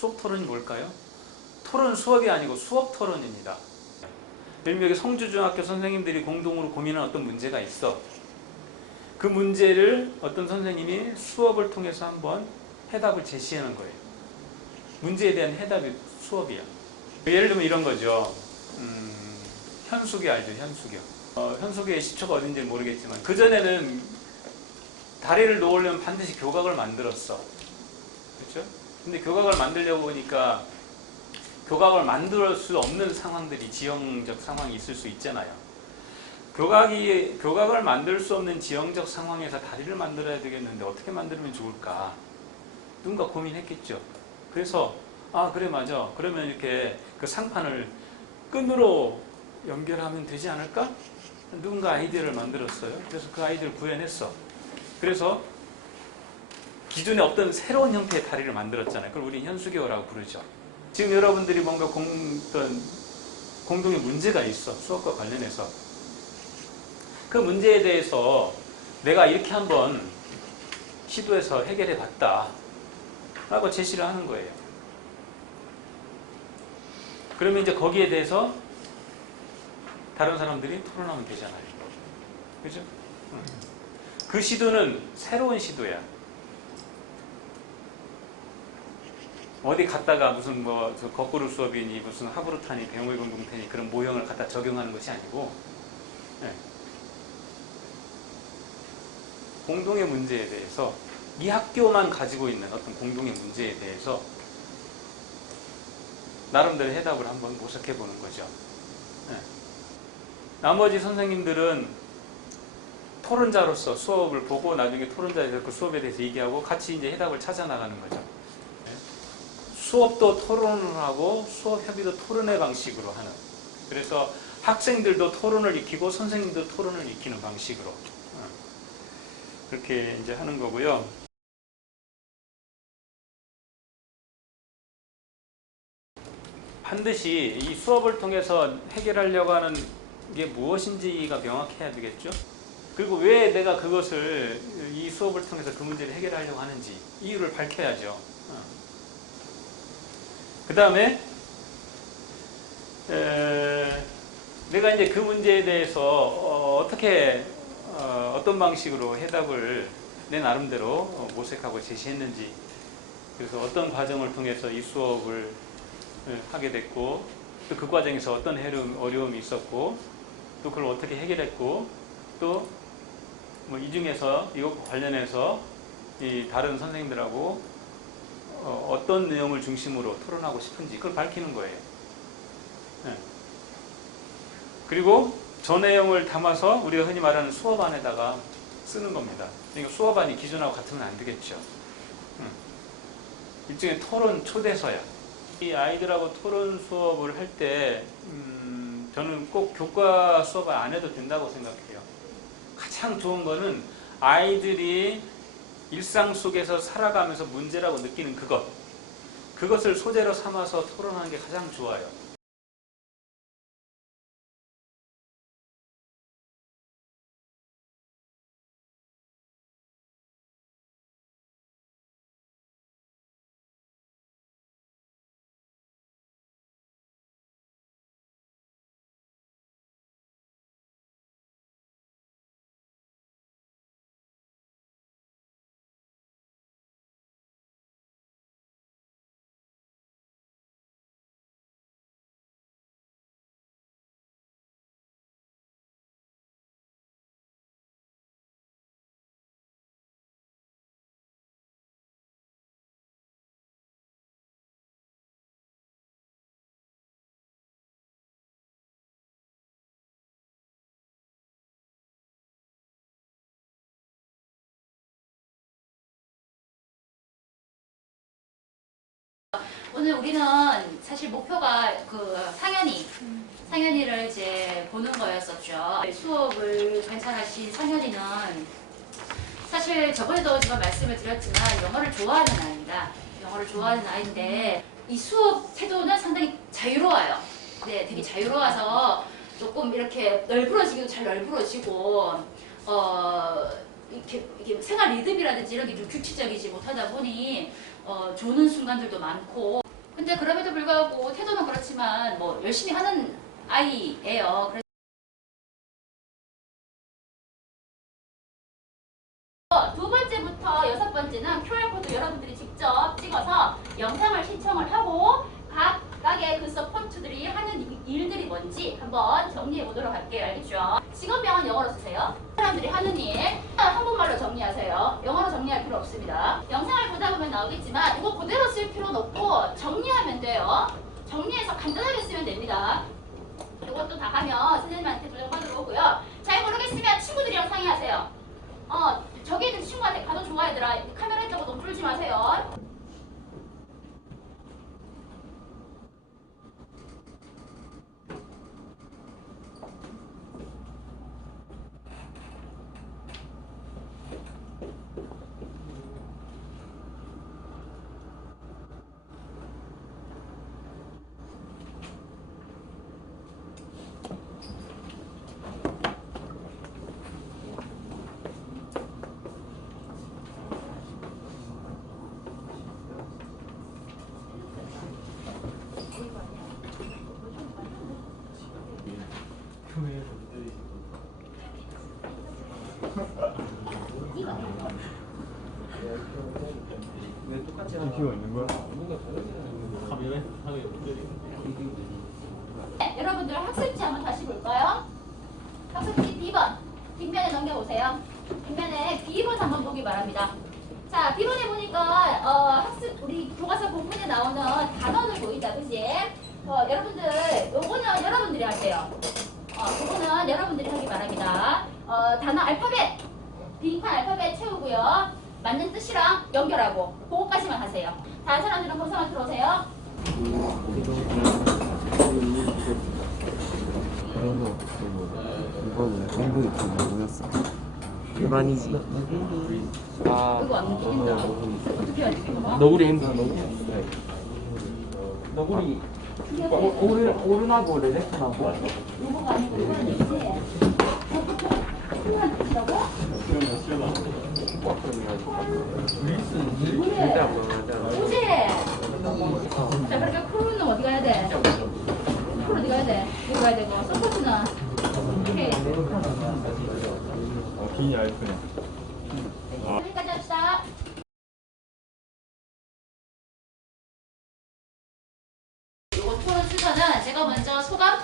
수업 토론이 뭘까요? 토론 수업이 아니고 수업 토론입니다. 여기 성주중학교 선생님들이 공동으로 고민한 어떤 문제가 있어. 그 문제를 어떤 선생님이 수업을 통해서 한번 해답을 제시하는 거예요. 문제에 대한 해답이 수업이야. 예를 들면 이런 거죠. 현수교 알죠? 현수교. 현수교의 시초가 어딘지 모르겠지만 그전에는 다리를 놓으려면 반드시 교각을 만들었어. 그렇죠? 근데 교각을 만들려고 보니까 교각을 만들 수 없는 상황들이 지형적 상황이 있을 수 있잖아요. 교각을 만들 수 없는 지형적 상황에서 다리를 만들어야 되겠는데 어떻게 만들면 좋을까? 누군가 고민했겠죠. 그래서 그래 맞아. 그러면 이렇게 그 상판을 끈으로 연결하면 되지 않을까? 누군가 아이디어를 만들었어요. 그래서 그 아이디어를 구현했어. 그래서 기존에 없던 새로운 형태의 다리를 만들었잖아요. 그걸 우리 현수교라고 부르죠. 지금 여러분들이 뭔가 공동의 문제가 있어. 수업과 관련해서. 그 문제에 대해서 내가 이렇게 한번 시도해서 해결해 봤다 라고 제시를 하는 거예요. 그러면 이제 거기에 대해서 다른 사람들이 토론하면 되잖아요. 그죠? 그 시도는 새로운 시도야. 어디 갔다가 무슨 거꾸로 수업이니 무슨 하부르타니 배우의공동태니 그런 모형을 갖다 적용하는 것이 아니고 공동의 문제에 대해서 이 학교만 가지고 있는 어떤 공동의 문제에 대해서 나름대로 해답을 한번 모색해 보는 거죠. 나머지 선생님들은 토론자로서 수업을 보고 나중에 토론자에서 그 수업에 대해서 얘기하고 같이 이제 해답을 찾아 나가는 거죠. 수업도 토론을 하고 수업 협의도 토론의 방식으로 하는. 그래서 학생들도 토론을 익히고 선생님도 토론을 익히는 방식으로 그렇게 이제 하는 거고요. 반드시 이 수업을 통해서 해결하려고 하는 게 무엇인지가 명확해야 되겠죠. 그리고 왜 내가 그것을 이 수업을 통해서 그 문제를 해결하려고 하는지 이유를 밝혀야죠. 그 다음에 내가 이제 그 문제에 대해서 어떤 방식으로 해답을 내 나름대로 모색하고 제시했는지, 그래서 어떤 과정을 통해서 이 수업을 하게 됐고, 또 그 과정에서 어떤 어려움이 있었고, 또 그걸 어떻게 해결했고, 또 이 중에서 이것과 관련해서 이 다른 선생님들하고 어떤 내용을 중심으로 토론하고 싶은지 그걸 밝히는 거예요. 그리고 저 내용을 담아서 우리가 흔히 말하는 수업안에다가 쓰는 겁니다. 그러니까 수업안이 기존하고 같으면 안 되겠죠. 일종의 토론 초대서야. 이 아이들하고 토론 수업을 할 때 저는 꼭 교과 수업을 안 해도 된다고 생각해요. 가장 좋은 거는 아이들이 일상 속에서 살아가면서 문제라고 느끼는 그것을 소재로 삼아서 토론하는 게 가장 좋아요. 오늘 우리는 사실 목표가 그 상현이를 이제 보는 거였었죠. 수업을 관찰하신 상현이는 사실 저번에도 제가 말씀을 드렸지만 영어를 좋아하는 아이입니다. 영어를 좋아하는 아이인데 이 수업 태도는 상당히 자유로워요. 네, 되게 자유로워서 조금 이렇게 널브러지기도 잘 널브러지고 이렇게 생활 리듬이라든지 이런 게 좀 규칙적이지 못하다 보니 조는 순간들도 많고 근데 그럼에도 불구하고 태도는 그렇지만 뭐 열심히 하는 아이예요. 그래서 두 번째부터 여섯 번째는 QR코드 여러분들이 직접 찍어서 영상을 신청을 하고 각각의 그 서포트들이 하는 일들이 뭔지 한번 정리해 보도록 할게요. 알겠죠? 직업명은 영어로 쓰세요. 사람들이 하는 일 한국말로 정리하세요. 영어로 정리할 필요 없습니다. 영상을 보다 보면 나오겠지만 이거 그대로 쓸 필요는 없고 정리하면 돼요. 정리해서 간단하게 쓰면 됩니다. 이것도 다 하면 선생님한테 도전받으러 오고요. 잘 모르겠으면 친구들이랑 상의하세요. 저기 있는 친구한테 가도 좋아 얘들아. 카메라 있다고 너무 쫄지 마세요. 왜 똑같이 하는 기가 있는 거야? 카메라에 하게 네, 여러분들 학습지 한번 다시 볼까요? 학습지 B번 뒷면에 넘겨보세요. 뒷면에 B번 한번 보기 바랍니다. 자, B번에 보니까 학습 우리 교과서 본문에 나오는 단어들 보인다, 그지? 여러분들 요거는 여러분들이 하세요. 요거는 여러분들이 하기 바랍니다. 단어 알파벳 빙판 알파벳 채우고요. 맞는 뜻이랑 연결하고 그거까지만 하세요. 다른 사람들은 거기서만 들어오세요. 이거는 공부이 좀 뭐였어? 일반이지. 아, 이거 안 보인다. 어떻게 해야 되겠어? 너구리 행사 너구리 오르나보 레넥타나보 요거가 아니고 이거는 이제 필요한 뜻이라고? 절대 안 망하잖아. 그지? 자, 그러니까 크루는 어디 가야 돼? 크루 어디 가야 돼? 여기 가야 되고 서포트는 오케이. 빈이 알프네. 여기까지 합시다. 요거 토론 순서는 제가 먼저 소감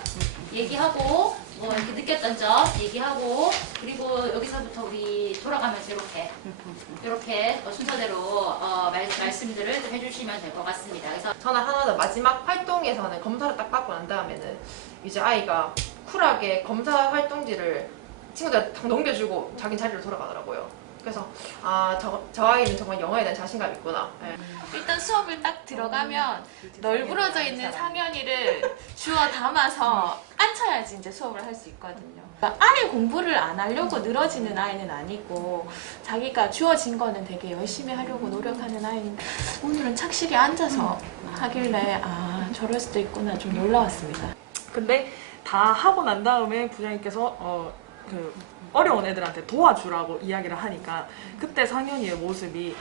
얘기하고 뭐 이렇게 느꼈던 점 얘기하고 그리고 여기서부터 우리 돌아가면서 이렇게 순서대로 말씀들을 좀 해주시면 될 것 같습니다. 그래서 저는 하나 더 마지막 활동에서는 검사를 딱 받고 난 다음에는 이제 아이가 쿨하게 검사 활동지를 친구들한테 딱 넘겨주고 자기 자리로 돌아가더라고요. 그래서 저 아이는 정말 영어에 대한 자신감이 있구나. 네. 일단 수업을 딱 들어가면 널브러져 있는 상현이를 주워 담아서 앉혀야지 이제 수업을 할 수 있거든요. 아예 공부를 안 하려고 늘어지는 아이는 아니고 자기가 주어진 거는 되게 열심히 하려고 노력하는 아이는 오늘은 착실히 앉아서 하길래 저럴 수도 있구나 좀 놀라웠습니다. 근데 다 하고 난 다음에 부장님께서 어려운 애들한테 도와주라고 이야기를 하니까 그때 상현이의 모습이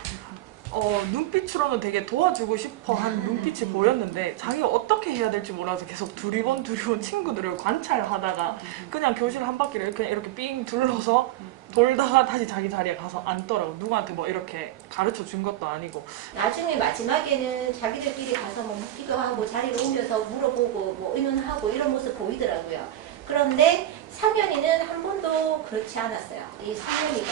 눈빛으로는 되게 도와주고 싶어 한 눈빛이 보였는데 자기가 어떻게 해야 될지 몰라서 계속 두리번 친구들을 관찰하다가 그냥 교실 한 바퀴를 이렇게 삥 둘러서 돌다가 다시 자기 자리에 가서 앉더라고. 누구한테 뭐 이렇게 가르쳐 준 것도 아니고. 나중에 마지막에는 자기들끼리 가서 뭐 묻기도 하고 자리로 오면서 물어보고 뭐 의논하고 이런 모습 보이더라고요. 그런데 상현이는 한 번도 그렇지 않았어요. 이 상현이가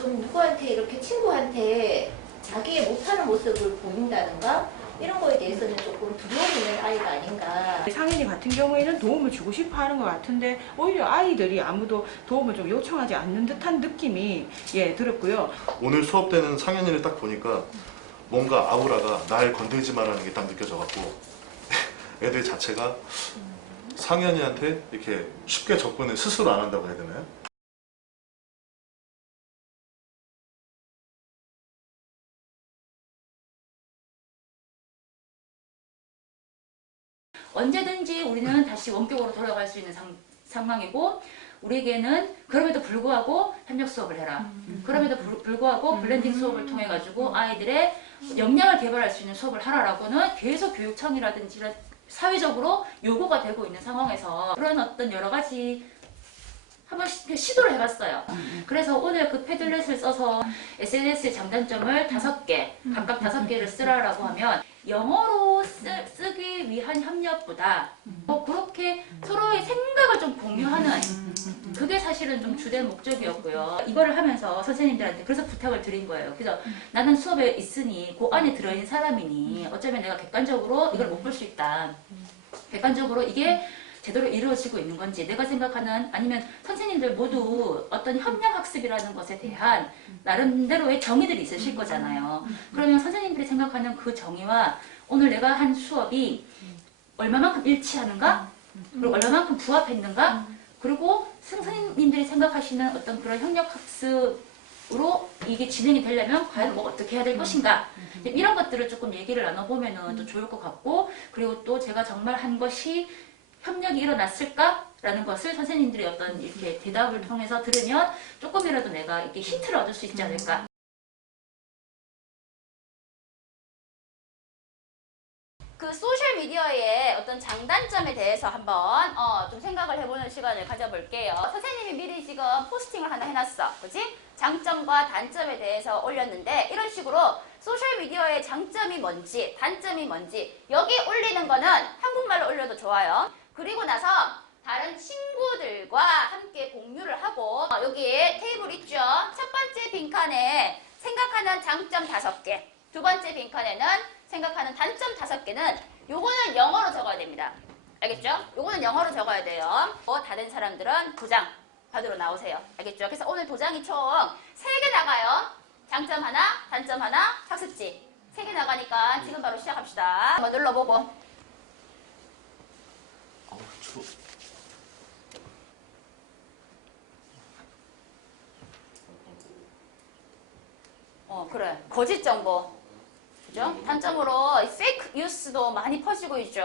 좀 누구한테 이렇게 친구한테 자기의 못하는 모습을 보인다든가 이런 거에 대해서는 조금 두려움이 있는 아이가 아닌가. 상현이 같은 경우에는 도움을 주고 싶어 하는 것 같은데 오히려 아이들이 아무도 도움을 좀 요청하지 않는 듯한 느낌이 들었고요. 오늘 수업 때는 상현이를 딱 보니까 뭔가 아우라가 날 건들지 마라는 게 딱 느껴져갖고 애들 자체가 상현이한테 이렇게 쉽게 접근을 스스로 안 한다고 해야 되나요? 언제든지 우리는 다시 원격으로 돌아갈 수 있는 상황이고 우리에게는 그럼에도 불구하고 협력 수업을 해라. 그럼에도 불구하고 블렌딩 수업을 통해 가지고 아이들의 역량을 개발할 수 있는 수업을 하라라고는 계속 교육청이라든지 사회적으로 요구가 되고 있는 상황에서 그런 어떤 여러 가지 한번 시도를 해봤어요. 그래서 오늘 그 패들렛을 써서 SNS의 장단점을 5개, 각각 5개를 쓰라라고 하면 영어로 쓰기 위한 협력보다 그렇게 서로의 생각을 좀 공유하는 그게 사실은 좀 주된 목적이었고요. 이거를 하면서 선생님들한테 그래서 부탁을 드린 거예요. 그래서 나는 수업에 있으니 그 안에 들어있는 사람이니 어쩌면 내가 객관적으로 이걸 못 볼 수 있다. 객관적으로 이게 제대로 이루어지고 있는 건지 내가 생각하는 아니면 선생님들 모두 어떤 협력학습이라는 것에 대한 나름대로의 정의들이 있으실 거잖아요. 그러면 선생님들이 생각하는 그 정의와 오늘 내가 한 수업이 얼마만큼 일치하는가? 그리고 얼마만큼 부합했는가? 그리고 선생님들이 생각하시는 어떤 그런 협력학습으로 이게 진행이 되려면 과연 뭐 어떻게 해야 될 것인가? 이런 것들을 조금 얘기를 나눠보면 또 좋을 것 같고 그리고 또 제가 정말 한 것이 협력이 일어났을까라는 것을 선생님들이 어떤 이렇게 대답을 통해서 들으면 조금이라도 내가 이렇게 힌트를 얻을 수 있지 않을까. 그 소셜 미디어의 어떤 장단점에 대해서 한번 좀 생각을 해보는 시간을 가져볼게요. 선생님이 미리 지금 포스팅을 하나 해놨어. 그지? 장점과 단점에 대해서 올렸는데 이런 식으로 소셜 미디어의 장점이 뭔지 단점이 뭔지 여기 올리는 거는 한국말로 올려도 좋아요. 그리고 나서 다른 친구들과 함께 공유를 하고 여기 테이블 있죠? 첫 번째 빈칸에 생각하는 장점 5개 두 번째 빈칸에는 생각하는 단점 5개는 요거는 영어로 적어야 됩니다. 알겠죠? 요거는 영어로 적어야 돼요. 다른 사람들은 도장 받으러 나오세요. 알겠죠? 그래서 오늘 도장이 총 3개 나가요. 장점 하나, 단점 하나, 학습지 3개 나가니까 지금 바로 시작합시다. 한번 눌러보고 그래. 거짓 정보. 그죠? 단점으로 페이크 뉴스도 많이 퍼지고 있죠.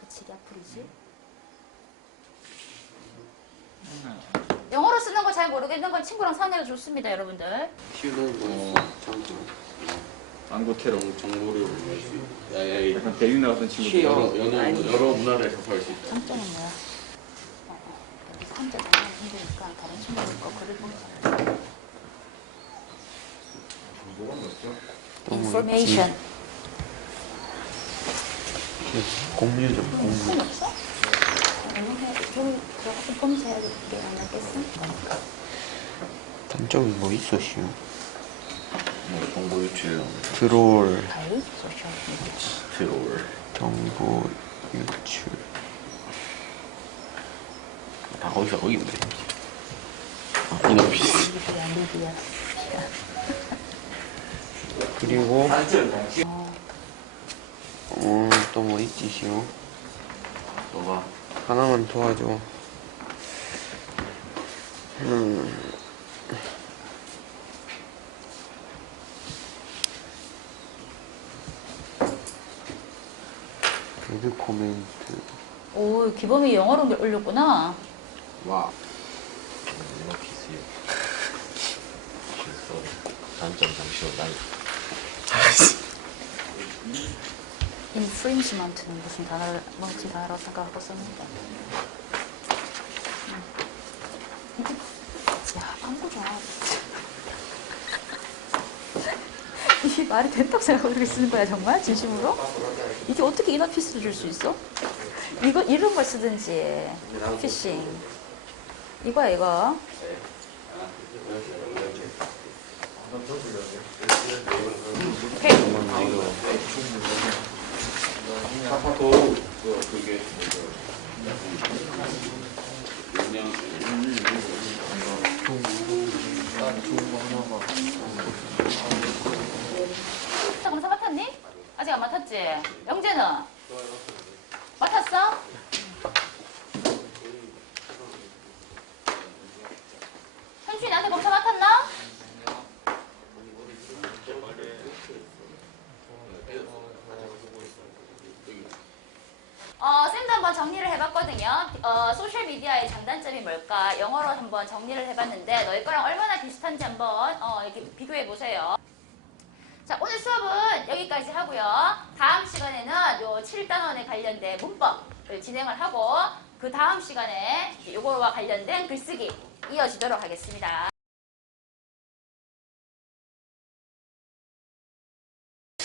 그치, 리아플이지. 영어로 쓰는 거 잘 모르겠는 건 친구랑 상의해도 좋습니다, 여러분들. 키우는 안고테러 정보를 약간 대륙 나갔던 친구들 여러 문화를 접할 수 있다. 장점은 뭐야? 여기서 혼자 다니면 힘드니까 다른 친구들 거 글을 보자. Information. 공유죠, 공유. 없어? 좀 들어가서 검사해야겠게 안 하겠어? 단점이 뭐 있어, 시우? 뭐 정보 유출 트롤, 가이? 소셜 미디어. 트롤 정보 유출. 다 거기서 거긴데. 이너피스. 미디어. 그리고 또 뭐 있지, 시우? 너가 하나만 도와줘. 배드 코멘트. 오, 기범이 영어로 올렸구나. 와 이너피스 단점 잠시만 난 infringement는 무슨 단어라고 생각하고 썼는데. 야, 빵구 좋아. 이게 말이 된다고 생각하고 이렇게 쓰는 거야, 정말? 진심으로? 이게 어떻게 이너피스를 줄 수 있어? 이거, 이런 걸 쓰든지. 피싱. 이거야, 이거. 그게 그냥 검사 맡았니? 아직 안 맡았지? 영재는? 맡았어? 현준이 나한테 검사 맡았나? 쌤 한번 정리를 해봤거든요. 소셜미디어의 장단점이 뭘까? 영어로 한번 정리를 해봤는데 너희 거랑 얼마나 비슷한지 한번 이렇게 비교해보세요. 자, 오늘 수업은 여기까지 하고요. 다음 시간에는 요 7단원에 관련된 문법을 진행을 하고 그 다음 시간에 요거와 관련된 글쓰기 이어지도록 하겠습니다.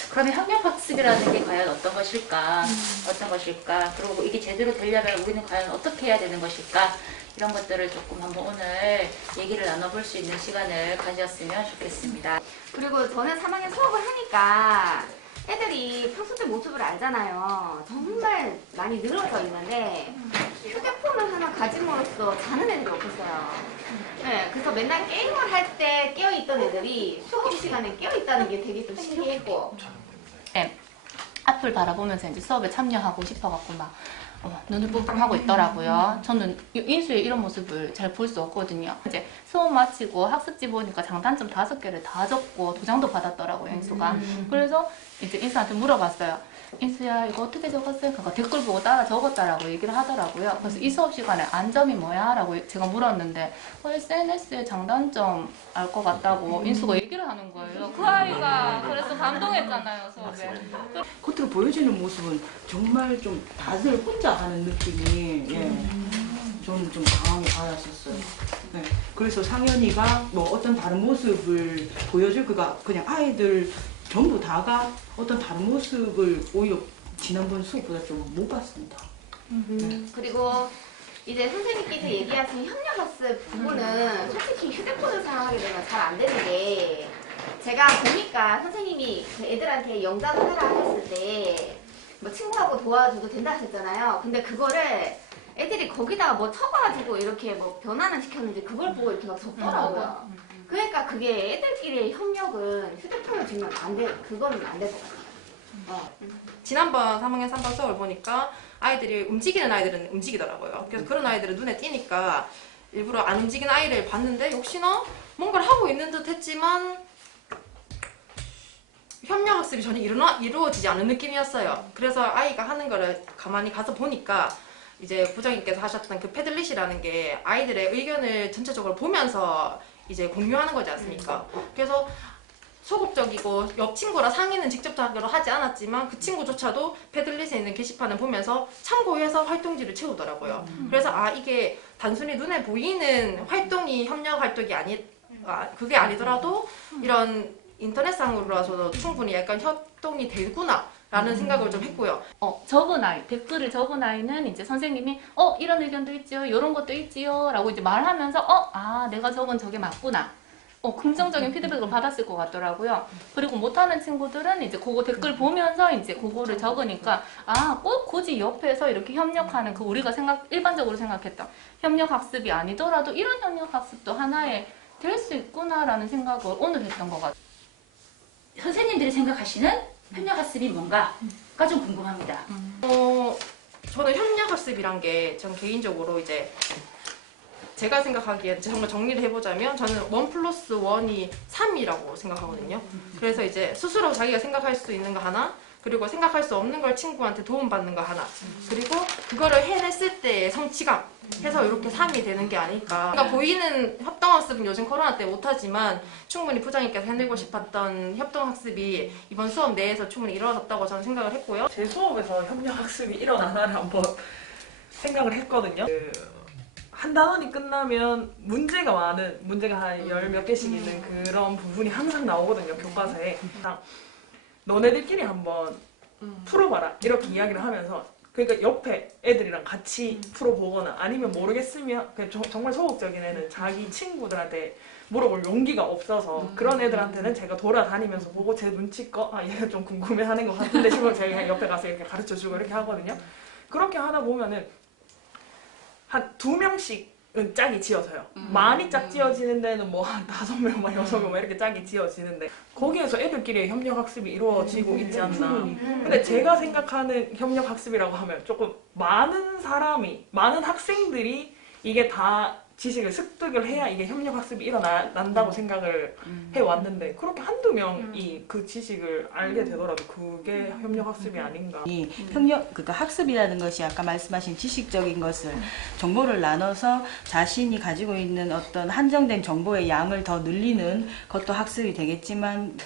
그러면 협력학습이라는 게 과연 어떤 것일까? 어떤 것일까? 그리고 이게 제대로 되려면 우리는 과연 어떻게 해야 되는 것일까? 이런 것들을 조금 한번 오늘 얘기를 나눠볼 수 있는 시간을 가졌으면 좋겠습니다. 그리고 저는 3학년 수업을 하니까 애들이 평소 때 모습을 알잖아요. 정말 많이 늘어져 있는데 휴대폰을 하나 가짐으로써 자는 애들이 없었어요. 네, 그래서 맨날 게임을 할 때 깨어있던 애들이 수업 시간에 깨어있다는 게 되게 좀 신기했고 네, 앞을 바라보면서 이제 수업에 참여하고 싶어갖고 막 눈을 뿡뿡하고 있더라고요. 저는 인수의 이런 모습을 잘 볼 수 없거든요. 이제 수업 마치고 학습지 보니까 장단점 5개를 다 적고 도장도 받았더라고요, 인수가. 그래서 이제 인수한테 물어봤어요. 인수야, 이거 어떻게 적었어요? 그러니까 댓글 보고 따라 적었다라고 얘기를 하더라고요. 그래서 이 수업 시간에 안점이 뭐야? 라고 제가 물었는데 SNS의 장단점 알 것 같다고 인수가 얘기를 하는 거예요. 그 아이가 그래서 감동했잖아요, 수업에. 겉으로 보여지는 모습은 정말 좀 다들 혼자 하는 느낌이 저는 좀 강하게 받았었어요. 네. 그래서 상현이가 뭐 어떤 다른 모습을 보여줄 그가 그냥 아이들 전부 다가 어떤 다른 모습을 오히려 지난번 수업보다 좀 못 봤습니다. 그리고 이제 선생님께서 얘기하신 협력학습 부분은 솔직히 휴대폰을 사용하게 되면 잘 안 되는 게 제가 보니까 선생님이 그 애들한테 영상을 하라 했을 때 뭐 친구하고 도와줘도 된다 하셨잖아요. 근데 그거를 애들이 거기다가 뭐 쳐가지고 이렇게 뭐 변환을 시켰는데 그걸 보고 이렇게 막 적더라고요. 그러니까 그게 애들끼리의 협력은 휴대폰을 주면 안 돼, 그거는 안 될 것 같아요. 지난번 3학년 3반 수업을 보니까 아이들이 움직이는 아이들은 움직이더라고요. 그래서 그런 아이들은 눈에 띄니까 일부러 안 움직이는 아이를 봤는데 역시나 뭔가를 하고 있는 듯 했지만 협력학습이 전혀 이루어지지 않은 느낌이었어요. 그래서 아이가 하는 거를 가만히 가서 보니까 이제 부장님께서 하셨던 그 패들릿이라는 게 아이들의 의견을 전체적으로 보면서 이제 공유하는 거지 않습니까? 그래서 소극적이고 옆 친구랑 상의는 직접적으로 하지 않았지만 그 친구조차도 패들릿에 있는 게시판을 보면서 참고해서 활동지를 채우더라고요. 그래서 아 이게 단순히 눈에 보이는 활동이 협력 활동이 그게 아니더라도 이런 인터넷상으로라서도 충분히 약간 협동이 되구나 라는 생각을 좀 했고요. 적은 아이, 댓글을 적은 아이는 이제 선생님이 이런 의견도 있지요, 이런 것도 있지요 라고 이제 말하면서 내가 적은 저게 맞구나. 긍정적인 피드백을 받았을 것 같더라고요. 그리고 못하는 친구들은 이제 그거 댓글 보면서 이제 그거를 적으니까 꼭 굳이 옆에서 이렇게 협력하는 그 우리가 일반적으로 생각했던 협력학습이 아니더라도 이런 협력학습도 하나의 될 수 있구나라는 생각을 오늘 했던 것 같아요. 선생님들이 생각하시는 협력학습이 뭔가가 좀 궁금합니다. 저는 협력학습이란 게 전 개인적으로 이제 제가 생각하기에 정말 정리를 해보자면 저는 1+1이 3이라고 생각하거든요. 그래서 이제 스스로 자기가 생각할 수 있는 거 하나, 그리고 생각할 수 없는 걸 친구한테 도움받는 거 하나, 그리고 그거를 해냈을 때의 성취감 해서 이렇게 3이 되는 게 아닐까. 그러니까 보이는 협동학습은 요즘 코로나 때 못하지만 충분히 부장님께서 해내고 싶었던 협동학습이 이번 수업 내에서 충분히 이루어졌다고 저는 생각을 했고요. 제 수업에서 협력학습이 일어나나를 한번 생각을 했거든요. 한 단원이 끝나면 문제가 한 10몇 개씩 있는 그런 부분이 항상 나오거든요, 교과서에. 너네들끼리 한번 풀어봐라 이렇게 이야기를 하면서, 그러니까 옆에 애들이랑 같이 풀어보거나 아니면 모르겠으면 정말 소극적인 애는 자기 친구들한테 물어볼 용기가 없어서 그런 애들한테는 제가 돌아다니면서 보고 제 눈치껏 얘가 좀 궁금해하는 것 같은데 싶으면 제가 그냥 옆에 가서 이렇게 가르쳐주고 이렇게 하거든요. 그렇게 하다 보면은 한 2명씩은 짝이 지어져요. 많이 짝 지어지는 데는 뭐 한 5명, 6명 이렇게 짝이 지어지는데 거기에서 애들끼리의 협력학습이 이루어지고 있지 않나. 근데 제가 생각하는 협력학습이라고 하면 조금 많은 학생들이 이게 다 지식을 습득을 해야 이게 협력학습이 일어난다고 생각을 해왔는데 그렇게 한두 명이 그 지식을 알게 되더라도 그게 협력학습이 아닌가. 이 그러니까 학습이라는 것이 아까 말씀하신 지식적인 것을 정보를 나눠서 자신이 가지고 있는 어떤 한정된 정보의 양을 더 늘리는 것도 학습이 되겠지만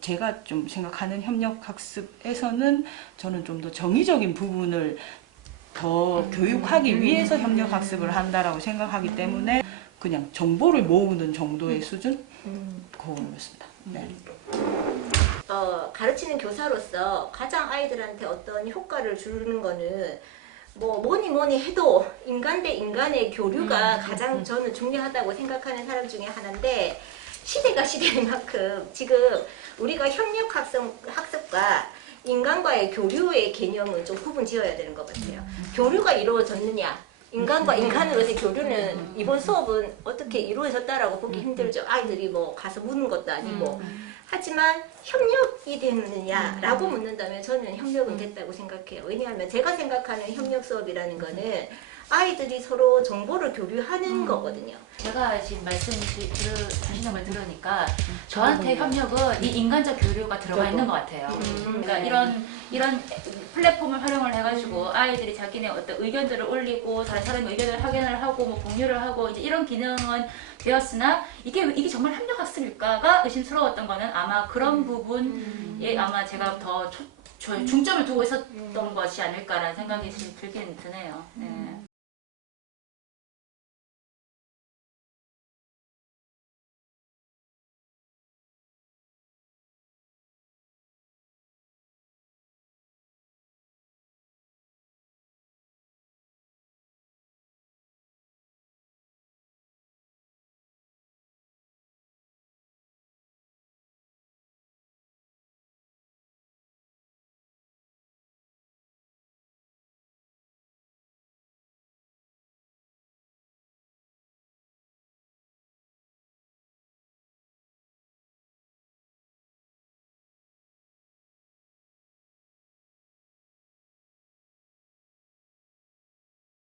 제가 좀 생각하는 협력학습에서는 저는 좀 더 정의적인 부분을 더 교육하기 위해서 협력학습을 한다라고 생각하기 때문에 그냥 정보를 모으는 정도의 수준? 그거였습니다. 네. 가르치는 교사로서 가장 아이들한테 어떤 효과를 주는 거는 뭐 뭐니 해도 인간 대 인간의 교류가 가장 저는 중요하다고 생각하는 사람 중에 하나인데 시대가 시대인 만큼 지금 우리가 협력학습과 인간과의 교류의 개념은 좀 구분 지어야 되는 것 같아요. 교류가 이루어졌느냐? 인간과 인간으로서의 교류는 이번 수업은 어떻게 이루어졌다라고 보기 힘들죠. 아이들이 뭐 가서 묻는 것도 아니고. 하지만 협력이 됐느냐라고 묻는다면 저는 협력은 됐다고 생각해요. 왜냐하면 제가 생각하는 협력 수업이라는 거는 아이들이 서로 정보를 교류하는 거거든요. 제가 지금 말씀하시는 걸 들으니까 저한테 협력은 이 인간적 교류가 들어가 있는 것 같아요. 그러니까 이런 플랫폼을 활용을 해가지고 아이들이 자기네 어떤 의견들을 올리고 다른 사람의 의견을 확인을 하고 뭐 공유를 하고 이제 이런 기능은 되었으나 이게 정말 협력학습일까가 의심스러웠던 거는 아마 그런 부분에 아마 제가 더 중점을 두고 있었던 것이 아닐까라는 생각이 들긴 드네요. 네.